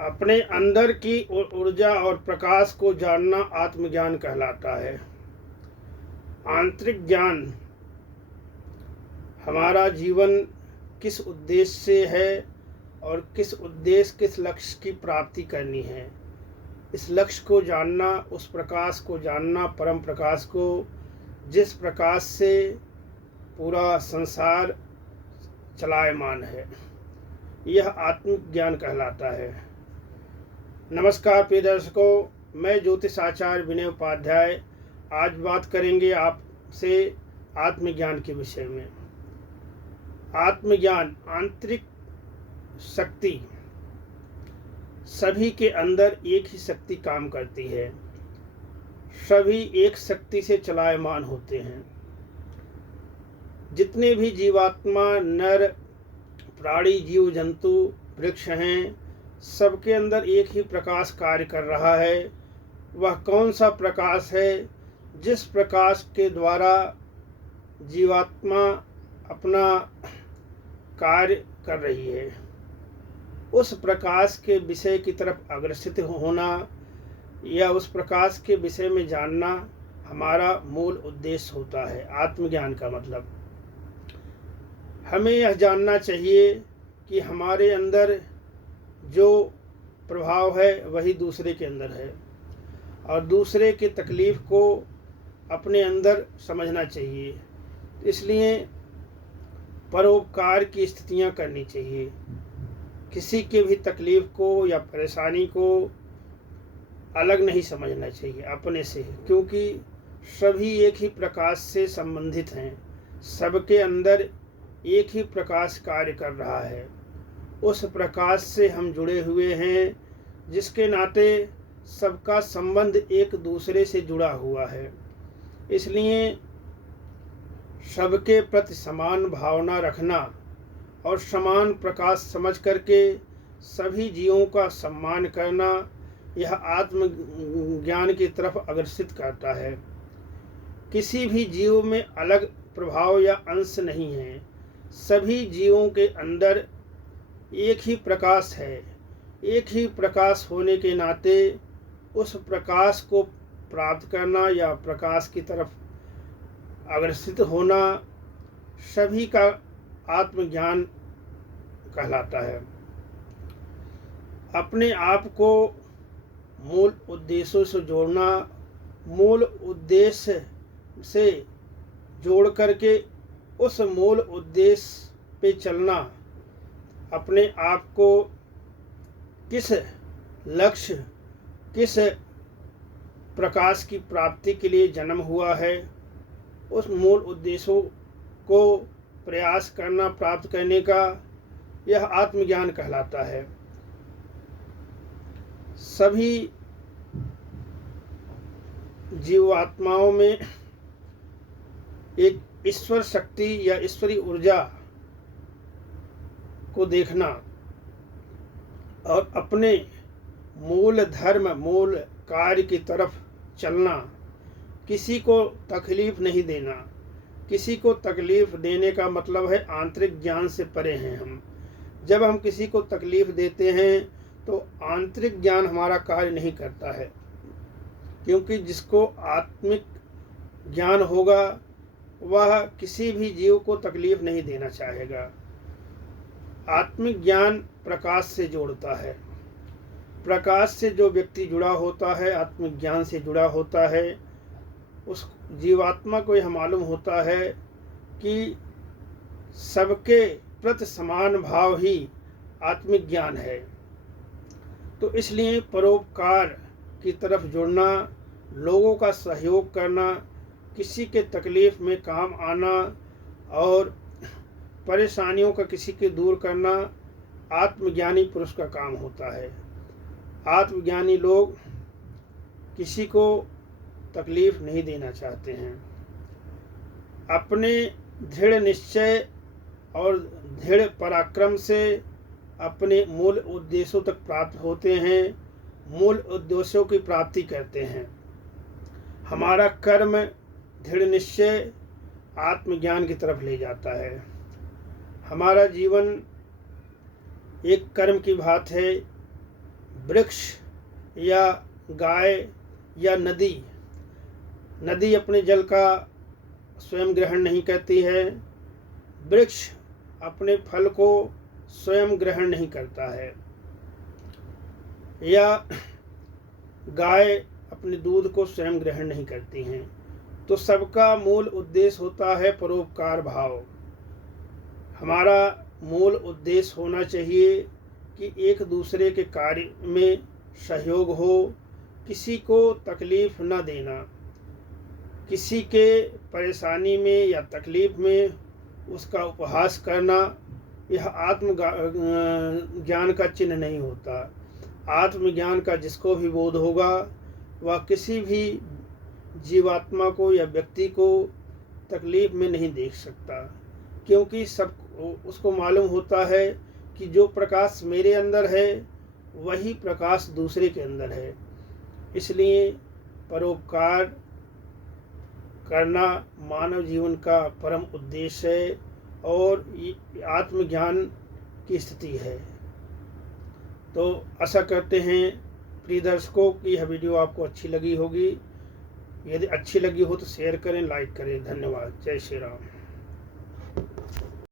अपने अंदर की ऊर्जा और प्रकाश को जानना आत्मज्ञान कहलाता है। आंतरिक ज्ञान हमारा जीवन किस उद्देश्य से है और किस उद्देश्य किस लक्ष्य की प्राप्ति करनी है, इस लक्ष्य को जानना, उस प्रकाश को जानना, परम प्रकाश को, जिस प्रकाश से पूरा संसार चलायमान है, यह आत्मिक ज्ञान कहलाता है। नमस्कार प्रिय दर्शकों, मैं ज्योतिष आचार्य विनय उपाध्याय आज बात करेंगे आपसे आत्मज्ञान के विषय में। आत्मज्ञान, आंतरिक शक्ति, सभी के अंदर एक ही शक्ति काम करती है, सभी एक शक्ति से चलायमान होते हैं। जितने भी जीवात्मा, नर, प्राणी, जीव जंतु, वृक्ष हैं, सबके अंदर एक ही प्रकाश कार्य कर रहा है। वह कौन सा प्रकाश है? जिस प्रकाश के द्वारा जीवात्मा अपना कार्य कर रही है, उस प्रकाश के विषय की तरफ अग्रसित होना या उस प्रकाश के विषय में जानना हमारा मूल उद्देश्य होता है। आत्मज्ञान का मतलब हमें यह जानना चाहिए कि हमारे अंदर जो प्रभाव है वही दूसरे के अंदर है, और दूसरे की तकलीफ़ को अपने अंदर समझना चाहिए। इसलिए परोपकार की स्थितियां करनी चाहिए। किसी के भी तकलीफ़ को या परेशानी को अलग नहीं समझना चाहिए अपने से, क्योंकि सभी एक ही प्रकाश से संबंधित हैं। सबके अंदर एक ही प्रकाश कार्य कर रहा है। उस प्रकाश से हम जुड़े हुए हैं, जिसके नाते सबका संबंध एक दूसरे से जुड़ा हुआ है। इसलिए सबके प्रति समान भावना रखना और समान प्रकाश समझ करके सभी जीवों का सम्मान करना, यह आत्मज्ञान की तरफ अग्रसित करता है। किसी भी जीव में अलग प्रभाव या अंश नहीं है। सभी जीवों के अंदर एक ही प्रकाश है। एक ही प्रकाश होने के नाते उस प्रकाश को प्राप्त करना या प्रकाश की तरफ अग्रसित होना सभी का आत्मज्ञान कहलाता है। अपने आप को मूल उद्देश्यों से जोड़ना, मूल उद्देश्य से जोड़ करके उस मूल उद्देश्य पे चलना, अपने आप को किस लक्ष्य, किस प्रकाश की प्राप्ति के लिए जन्म हुआ है, उस मूल उद्देश्यों को प्रयास करना, प्राप्त करने का, यह आत्मज्ञान कहलाता है। सभी जीवात्माओं में एक ईश्वर शक्ति या ईश्वरी ऊर्जा को देखना और अपने मूल धर्म, मूल कार्य की तरफ चलना, किसी को तकलीफ नहीं देना। किसी को तकलीफ देने का मतलब है आंतरिक ज्ञान से परे हैं हम। जब हम किसी को तकलीफ देते हैं तो आंतरिक ज्ञान हमारा कार्य नहीं करता है, क्योंकि जिसको आत्मिक ज्ञान होगा वह किसी भी जीव को तकलीफ नहीं देना चाहेगा। आत्मिक ज्ञान प्रकाश से जोड़ता है। प्रकाश से जो व्यक्ति जुड़ा होता है, आत्मिक ज्ञान से जुड़ा होता है, उस जीवात्मा को यह मालूम होता है कि सबके प्रति समान भाव ही आत्मिक ज्ञान है। तो इसलिए परोपकार की तरफ जुड़ना, लोगों का सहयोग करना, किसी के तकलीफ़ में काम आना और परेशानियों का किसी के दूर करना आत्मज्ञानी पुरुष का काम होता है। आत्मज्ञानी लोग किसी को तकलीफ़ नहीं देना चाहते हैं। अपने दृढ़ निश्चय और दृढ़ पराक्रम से अपने मूल उद्देश्यों तक प्राप्त होते हैं, मूल उद्देश्यों की प्राप्ति करते हैं। हमारा कर्म, दृढ़ निश्चय आत्मज्ञान की तरफ ले जाता है। हमारा जीवन एक कर्म की बात है, वृक्ष या गाय या नदी अपने जल का स्वयं ग्रहण नहीं करती है, वृक्ष अपने फल को स्वयं ग्रहण नहीं करता है, या गाय अपने दूध को स्वयं ग्रहण नहीं करती हैं। तो सबका मूल उद्देश्य होता है परोपकार भाव। हमारा मूल उद्देश्य होना चाहिए कि एक दूसरे के कार्य में सहयोग हो, किसी को तकलीफ़ न देना, किसी के परेशानी में या तकलीफ़ में उसका उपहास करना, यह आत्मज्ञान का चिन्ह नहीं होता। आत्मज्ञान का जिसको भी बोध होगा वह किसी भी जीवात्मा को या व्यक्ति को तकलीफ़ में नहीं देख सकता, क्योंकि सब उसको मालूम होता है कि जो प्रकाश मेरे अंदर है वही प्रकाश दूसरे के अंदर है। इसलिए परोपकार करना मानव जीवन का परम उद्देश्य है और ये आत्मज्ञान की स्थिति है। तो आशा करते हैं प्रिय दर्शकों कि यह वीडियो आपको अच्छी लगी होगी। यदि अच्छी लगी हो तो शेयर करें, लाइक करें। धन्यवाद। जय श्री राम।